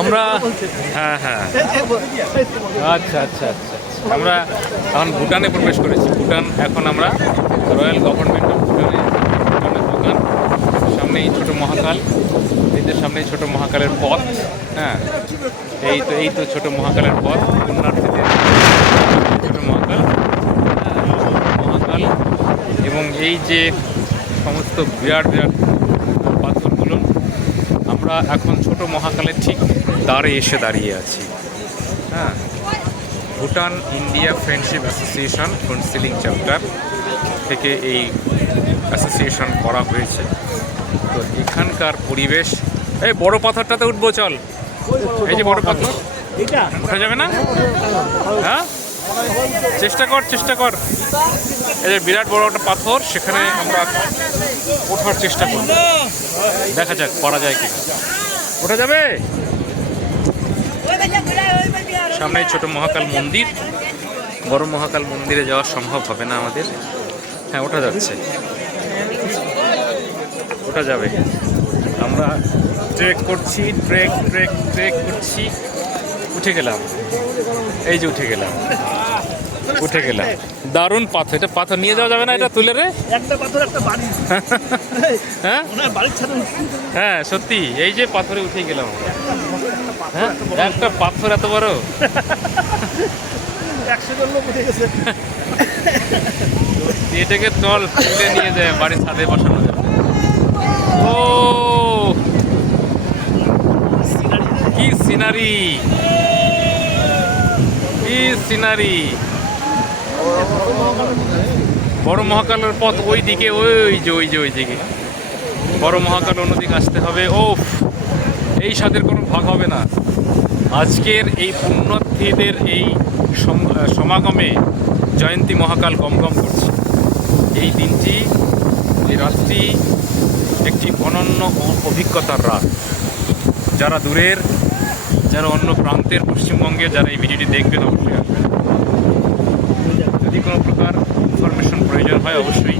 আমরা হ্যাঁ হ্যাঁ। আচ্ছা আচ্ছা আচ্ছা আচ্ছা। আমরা এখন ভুটানে প্রবেশ করেছি। ভুটান এখন আমরা রয়্যাল গভর্নমেন্ট অফ ভুটানে ভুটানের দোকান। সামনেই ছোট মহাকাল। এই যে সামনেই ছোট মহাকালের পথ হ্যাঁ। এই তো এই তো ছোট মহাকালের পথ। পুণ্যার্থীদের ছোট মহাকাল। হ্যাঁ, মহাকাল। এবং এই যে সমস্ত বিরাট বিরাট আমরা এখন ছোট মহাকালের ঠিক দ্বারে এসে দাঁড়িয়ে আছি। হ্যাঁ। Bhutan India friendship association counselling chapter থেকে এই অ্যাসোসিয়েশন করা হয়েছে। তো এখানকার পরিবেশ এই বড় পাথরটাতে উঠবো চল। এই যে বড় পাথর। ওঠা যাবে না? হ্যাঁ? চেষ্টা কর চেষ্টা কর। যে বিরাট বড় একটা পাথর, সেখানে আমরা ওঠার চেষ্টা করব। দেখা যাক করা যায় কি ওঠা যাবে? সামনে ছোট মহাকাল মন্দির। বড় মহাকাল মন্দিরে যাওয়া সম্ভব হবে না আমাদের। হ্যাঁ ওঠা যাচ্ছে। ওঠা যাবে। আমরা ট্রেক করছি ট্রেক ট্রেক ট্রেক করছি। উঠে গেলাম। এই যে উঠে গেলাম। উঠে গেলাম। দারুণ পাথর। এটা পাথর নিয়ে যাওয়া যাবে না এটা তুলে রে? একটা পাথর একটা বাড়ি। হ্যাঁ? হ্যাঁ সত্যি। এই যে পাথরে উঠে গেলাম হ্যাঁ? একটা পাথর এত বড়? এটাকে চল তুলে নিয়ে যায় বাড়ির ছাদে বসানো যাবে ও! কি সিনারি? কি সিনারি? বড় মহাকালের পথ ওই দিকে ওই যে ওই যে, ওই দিকে। বড় মহাকাল অন্যদিকে আসতে হবে। ও এই স্বাদের কোনো ভাগ হবে না। আজকের এই পুণ্যার্থীদের এই সমাগমে জয়ন্তী মহাকাল গমগম করছে। এই দিনটি, এই রাতটি একটি অনন্য অভিজ্ঞতার রাত। যারা দূরের, যারা অন্য প্রান্তের পশ্চিমবঙ্গে যারা এই ভিডিওটি দেখবেন, অবশ্যই আসবেন। যদি কোনো প্রকার ইনফরমেশন প্রয়োজন হয় অবশ্যই